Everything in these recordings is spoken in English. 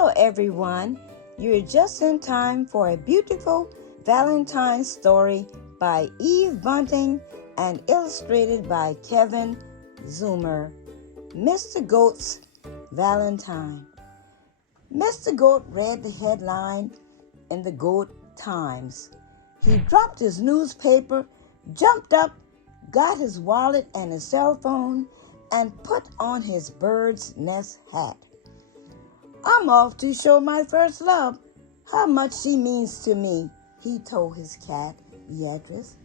Hello everyone, you're just in time for a beautiful Valentine story by Eve Bunting and illustrated by Kevin Zoomer. Mr. Goat's Valentine. Mr. Goat read the headline in the Goat Times. He dropped his newspaper, jumped up, got his wallet and his cell phone, and put on his bird's nest hat. I'm off to show my first love how much she means to me, he told his cat, Beatrice.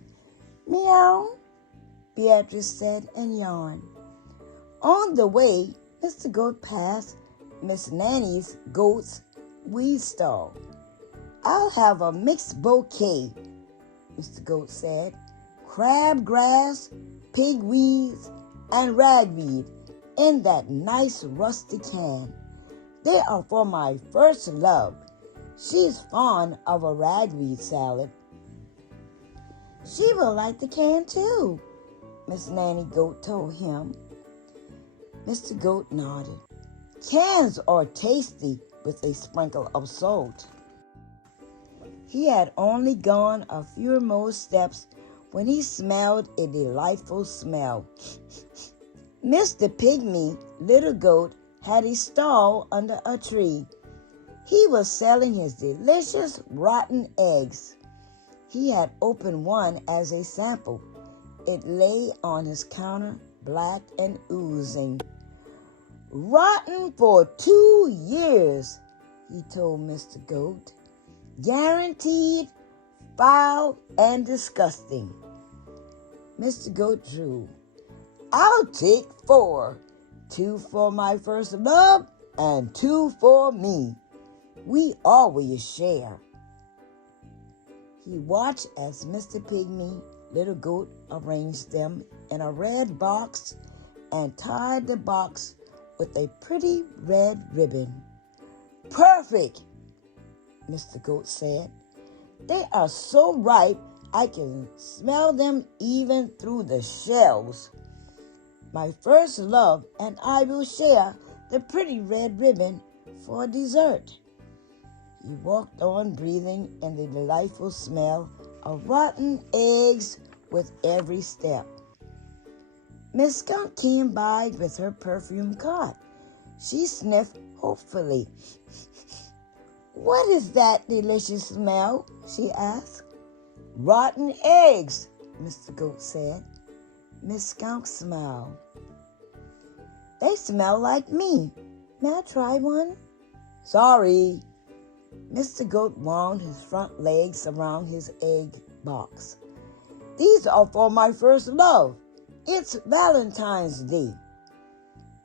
Meow, Beatrice said and yawned. On the way, Mr. Goat passed Miss Nanny's goat's weed stall. I'll have a mixed bouquet, Mr. Goat said. Crabgrass, pigweeds, and ragweed in that nice rusty can. They are for my first love. She's fond of a ragweed salad. She will like the can too, Miss Nanny Goat told him. Mr. Goat nodded. Cans are tasty with a sprinkle of salt. He had only gone a few more steps when he smelled a delightful smell. Mr. Pygmy, little goat, had a stall under a tree. He was selling his delicious rotten eggs. He had opened one as a sample. It lay on his counter, black and oozing. Rotten for 2 years, he told Mr. Goat. Guaranteed, foul, and disgusting. Mr. Goat drew. I'll take 4. 2 for my first love and 2 for me. We always share. He watched as Mr. Pygmy, little goat, arranged them in a red box and tied the box with a pretty red ribbon. Perfect, Mr. Goat said. They are so ripe I can smell them even through the shells. My first love and I will share the pretty red ribbon for dessert. He walked on, breathing in the delightful smell of rotten eggs with every step. Miss Skunk came by with her perfume cart. She sniffed hopefully. What is that delicious smell? She asked. Rotten eggs, Mr. Goat said. Miss Skunk smiled. They smell like me. May I try one? Sorry. Mr. Goat wound his front legs around his egg box. These are for my first love. It's Valentine's Day.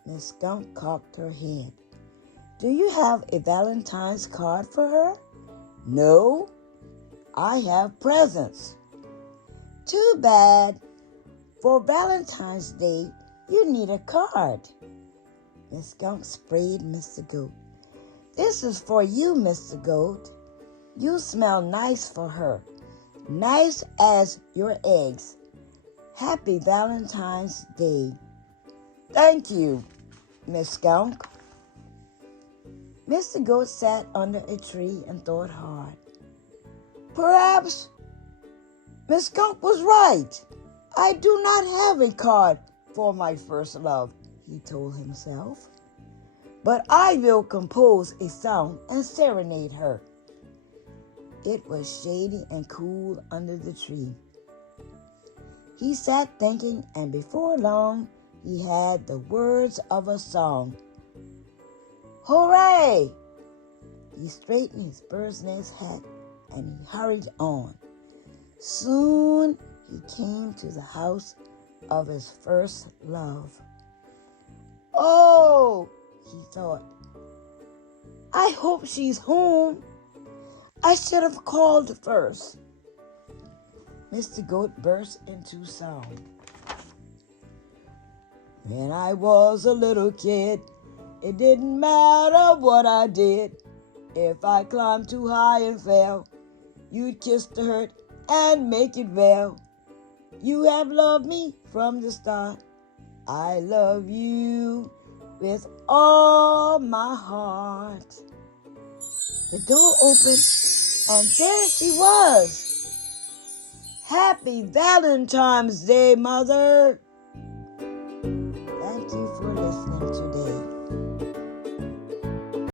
Miss Skunk cocked her head. Do you have a Valentine's card for her? No. I have presents. Too bad. For Valentine's Day, you need a card. Miss Skunk sprayed Mr. Goat. This is for you, Mr. Goat. You smell nice for her. Nice as your eggs. Happy Valentine's Day. Thank you, Miss Skunk. Mr. Goat sat under a tree and thought hard. Perhaps Miss Skunk was right. I do not have a card for my first love, he told himself. But I will compose a song and serenade her. It was shady and cool under the tree. He sat thinking, and before long, he had the words of a song. Hooray! He straightened his bird's nest hat and he hurried on. Soon he came to the house of his first love. Oh, he thought, I hope she's home. I should have called first. Mr. Goat burst into song. When I was a little kid, it didn't matter what I did. If I climbed too high and fell, you'd kiss the hurt and make it well. You have loved me from the start. I love you with all my heart. The door opened, and there she was. Happy Valentine's Day, Mother,